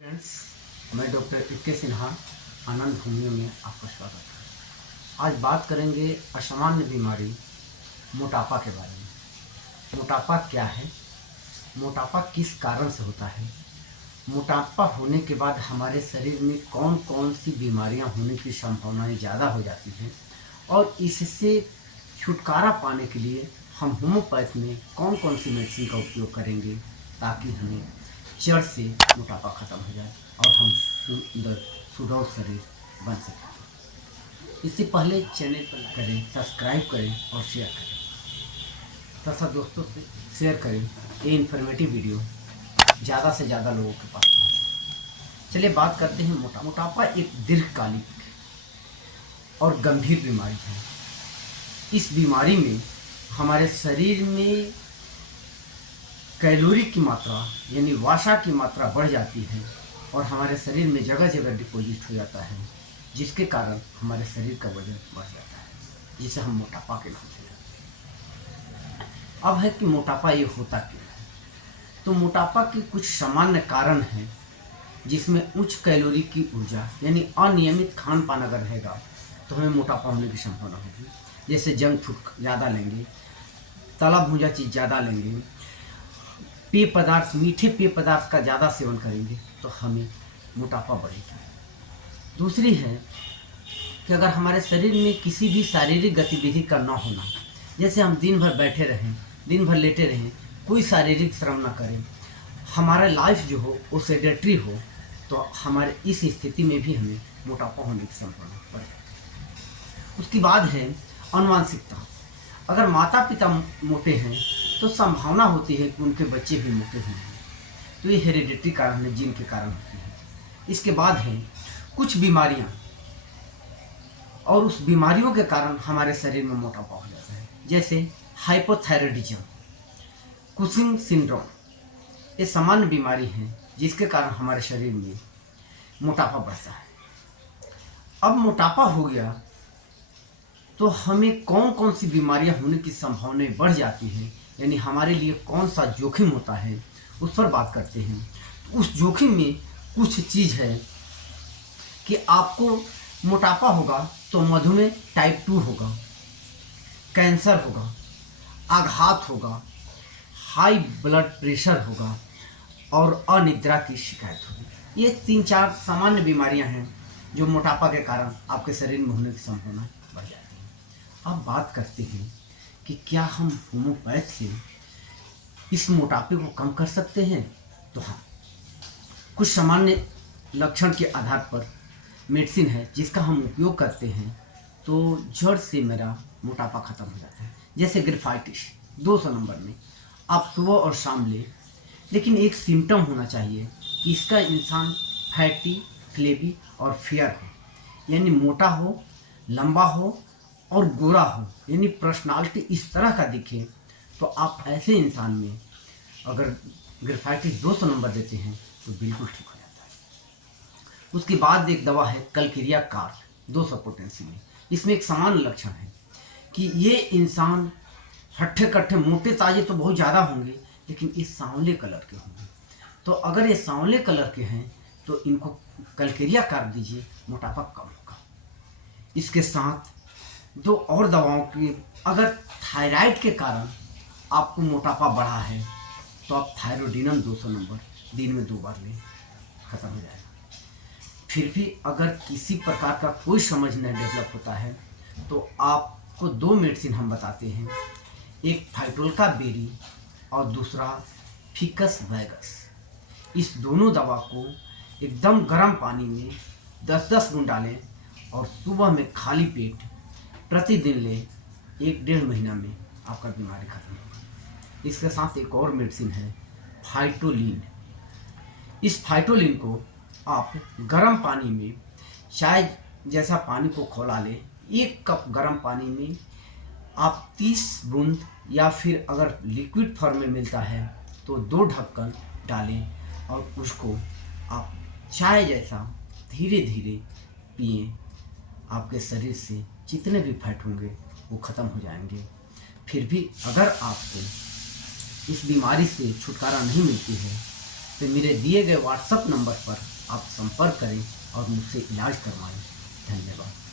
Friends, मैं doctor इक्के सिन्हा आनंद भूमियों में आपका स्वागत है। आज बात करेंगे असामान्य बीमारी मोटापा के बारे में। मोटापा क्या है, मोटापा किस कारण से होता है, मोटापा होने के बाद हमारे शरीर में कौन कौन सी बीमारियां होने की संभावनाएं ज़्यादा हो जाती हैं और इससे छुटकारा पाने के लिए हम होम्योपैथ में कौन कौन सी मेडिसिन का उपयोग करेंगे ताकि हमें जड़ से मोटापा खत्म हो जाए और हम सुंदर सुडौल शरीर बन सकें। इससे पहले चैनल पर करें, सब्सक्राइब करें और शेयर करें तथा दोस्तों से शेयर करें। ये इन्फॉर्मेटिव वीडियो ज़्यादा से ज़्यादा लोगों के पास पहुँचे। चलिए बात करते हैं मोटापा एक दीर्घकालिक और गंभीर बीमारी है। इस बीमारी में हमारे शरीर में कैलोरी की मात्रा यानी वसा की मात्रा बढ़ जाती है और हमारे शरीर में जगह जगह डिपॉजिट हो जाता है, जिसके कारण हमारे शरीर का वजन बढ़ जाता है, जिसे हम मोटापा के नाम से जानते हैं। अब है कि मोटापा ये होता क्यों है। तो मोटापा के कुछ सामान्य कारण हैं, जिसमें उच्च कैलोरी की ऊर्जा यानी अनियमित खान पान अगर रहेगा तो हमें मोटापा होने की संभावना होगी। जैसे जंक फूड ज़्यादा लेंगे, तला भुजा चीज़ ज़्यादा लेंगे, पेय पदार्थ, मीठे पेय पदार्थ का ज़्यादा सेवन करेंगे तो हमें मोटापा बढ़ेगा। दूसरी है कि अगर हमारे शरीर में किसी भी शारीरिक गतिविधि का न होना, जैसे हम दिन भर बैठे रहें, दिन भर लेटे रहें, कोई शारीरिक श्रम ना करें, हमारा लाइफ जो हो वो सेडेटरी हो, तो हमारे इस स्थिति में भी हमें मोटापा होने की संभावना बढ़ जाती है। उसके बाद है आनुवंशिकता। अगर माता पिता मोटे हैं तो संभावना होती है कि उनके बच्चे भी मोटे होंगे, तो ये हेरिडिटरी कारण है, जीन के कारण होती है। इसके बाद है कुछ बीमारियां और उस बीमारियों के कारण हमारे शरीर में मोटापा हो जाता है, जैसे हाइपोथायराइडिज्म, कुशिंग सिंड्रोम। ये सामान्य बीमारी है जिसके कारण हमारे शरीर में मोटापा बढ़ता है। अब मोटापा हो गया तो हमें कौन कौन सी बीमारियां होने की संभावनाएं बढ़ जाती हैं, यानी हमारे लिए कौन सा जोखिम होता है, उस पर बात करते हैं। उस जोखिम में कुछ चीज़ है कि आपको मोटापा होगा तो मधुमेह टाइप 2 होगा, कैंसर होगा, आघात होगा, हाई ब्लड प्रेशर होगा और अनिद्रा की शिकायत होगी। ये 3-4 सामान्य बीमारियां हैं जो मोटापा के कारण आपके शरीर में होने की संभावना बढ़ जाती है। अब बात करते हैं कि क्या हम होम्योपैथ से इस मोटापे को कम कर सकते हैं। तो हाँ, कुछ सामान्य लक्षण के आधार पर मेडिसिन है जिसका हम उपयोग करते हैं तो जड़ से मेरा मोटापा खत्म हो जाता है। जैसे ग्रिफाइटिस 200 नंबर में आप सुबह और शाम लें, लेकिन एक सिम्टम होना चाहिए कि इसका इंसान फैटी, फ्लेबी और फेयर हो, यानी मोटा हो, लंबा हो और गोरा हो, यानी पर्सनालिटी इस तरह का दिखे, तो आप ऐसे इंसान में अगर ग्रिफाइटिस 200 नंबर देते हैं तो बिल्कुल ठीक हो जाता है। उसके बाद एक दवा है कलकेरिया कार्ब 200 पोटेंसी में। इसमें एक समान लक्षण है कि ये इंसान हट्ठे कट्ठे मोटे ताजे तो बहुत ज़्यादा होंगे, लेकिन ये सांवले कलर के होंगे। तो अगर ये सांवले कलर के हैं तो इनको कलकेरिया कार्ब दीजिए, मोटापा कम होगा। इसके साथ 2 और दवाओं की, अगर थायराइड के कारण आपको मोटापा बढ़ा है तो आप थायरोडिनम 200 नंबर दिन में 2 बार लें, खत्म हो जाएगा। फिर भी अगर किसी प्रकार का कोई समझ नहीं डेवलप होता है तो आपको 2 मेडिसिन हम बताते हैं, एक फाइटोल्का बेरी और दूसरा फिकस वैगस। इस दोनों दवा को एकदम गर्म पानी में 10-10 बूंद डालें और सुबह में खाली पेट प्रतिदिन लें। 1-1.5 महीना में आपका बीमारी खत्म होगा। इसके साथ एक और मेडिसिन है फाइटोलिन। इस फाइटोलिन को आप गर्म पानी में चाय जैसा पानी को खौला लें। 1 कप गर्म पानी में आप 30 बूंद या फिर अगर लिक्विड फॉर्म में मिलता है तो 2 ढक्कन डालें और उसको आप चाय जैसा धीरे धीरे पिएं। आपके शरीर से जितने भी फैट होंगे वो ख़त्म हो जाएंगे। फिर भी अगर आपको इस बीमारी से छुटकारा नहीं मिलती है तो मेरे दिए गए व्हाट्सएप नंबर पर आप संपर्क करें और मुझसे इलाज करवाएं। धन्यवाद।